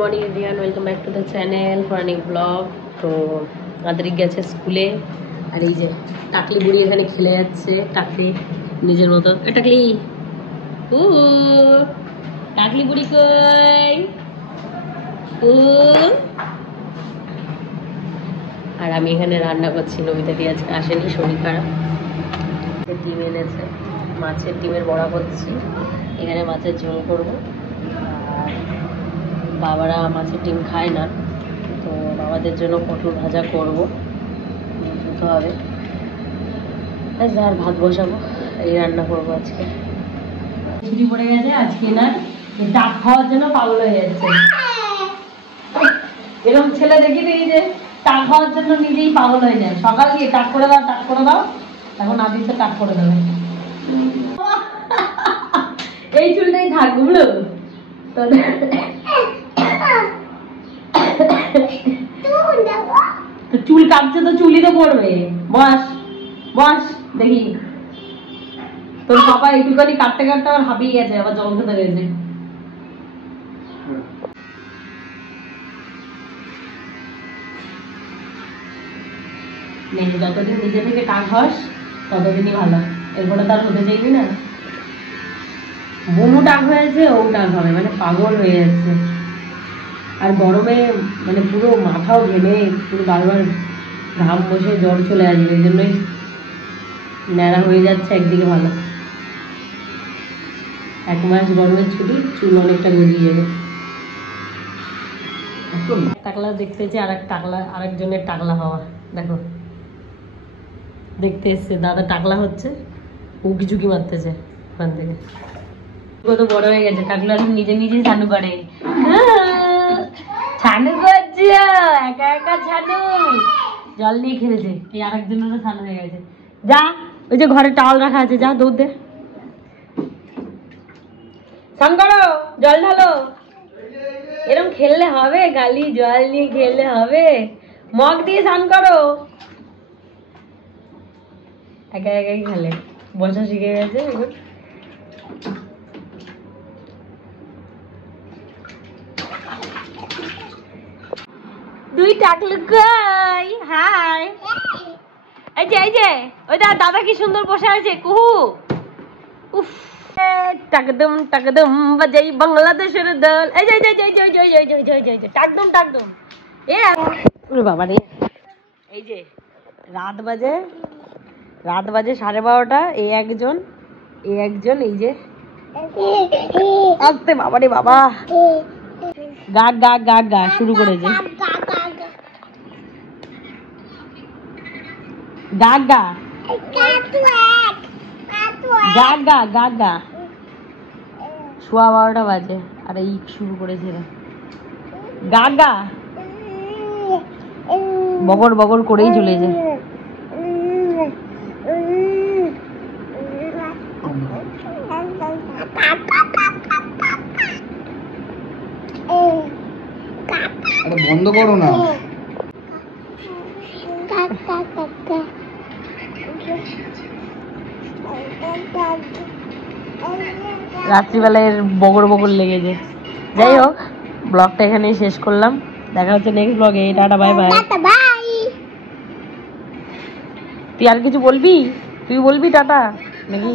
Morning everyone, welcome back to the channel ফরনিক blog. তো আদ্রিক গেছে স্কুলে, আর এই যে টাকলি বুড়ি এখানে খেলে যাচ্ছে। টাকলি নিজের মতো, টাকলি ও টাকলি বুড়ি কই ও। আর আমি এখানে রান্না করছি। নমিতা দিয়ে আজকে আসেনি, শরীর খারাপ। ডিম এনেছে, মাছের ডিমের বড়া করছি। এখানে মাছের ঝোল করবো। আর বাবারা মাছের ডিম খায় না, তো বাবাদের জন্য পটল ভাজা করবো, ধুতে হবে। আর ভাত বসাবো, এই রান্না করবো আজকে। ছুটি পড়ে গেছে আজকে, না ডাব খাওয়ার জন্য পাগল হয়ে যাচ্ছে। এরকম ছেলে দেখি এই যে টাক খাওয়ার জন্য নিজেই পাগল হয়ে যায়। সকাল দিয়ে টাক করে দাও, টাক করে দাও, এখন না দিচ্ছে টাক করে দেবে। এই চুলটাই থাক, বুঝলো? চুল কাটছে তো চুলই তো পড়বে। বস বস দেখি, তোর বাবা এইটুখানি কাটতে কাটতে আবার হাঁপিয়ে গেছে, আবার জল খেতে গেছে। যতদিন নিজে থেকে টাক হস ততদিনই ভালো, এরপরে তার হতে চাইবি না। বনু টাক হয়েছে, ও টাক হবে, মানে পাগল হয়ে যাচ্ছে। আর গরমে মানে পুরো মাথাও ঘেমে, পুরো বারবার ঘাম বসে জ্বর চলে আসবে, এই জন্যই ন্যাড়া হয়ে যাচ্ছে। একদিকে ভালো, 1 মাস গরমের ছুটি, চুল অনেকটা গজিয়ে যাবে। টাকলা দেখতেছে, আরেকজনের টাকলা হওয়া দেখো, দেখতে এসছে দাদা টাকলা হচ্ছে, উকি ঝুঁকি মারতেছে ওখান থেকে। কত বড় হয়ে গেছে টাকলা, এখন নিজে নিজেই ছানু করে। ছানু করছে, একা একা ছানু, জল নিয়ে খেলেছে। এই আরেকজনেরও ছানু হয়ে গেছে। যা, ওই যে ঘরে টাওয়াল রাখা আছে, যা দৌড় দে, স্নান করো, জল ঢালো। এরকম খেললে হবে? গালি জল নিয়ে খেললে হবে? মগ দিয়ে স্নান করো। একা একাই খেলে, বসা শিখে গেছে এখন। দুই টাকলু কই, হাই। এই যে ওই দাদা কি সুন্দর বসে আছে, কুহু। উফ, টাকদম টাকদম বাজাই বাংলাদেশের দল। এই যে টাকদম টাকদম। এ বাবা রে, এই যে রাত বাজে 12:30। এই একজন, এই যে আসতে, বাবা রে বাবা, গাগ গাগ গাগ গা শুরু করেছে। গাগ গা গাগ গা গাগ গা। 12:15 বাজে আর এই শুরু করেছে গাগ গা, বগর বগর করেই চলেছে। বন্ধ করো না। রাত্রিবেলায় বগর বগর লেগেছে। যাই হোক, ব্লগটা এখানেই শেষ করলাম। দেখা হচ্ছে নেক্সট ব্লগে। Tata, bye bye. তুই আর কিছু বলবি? তুই বলবি টাটা নাকি?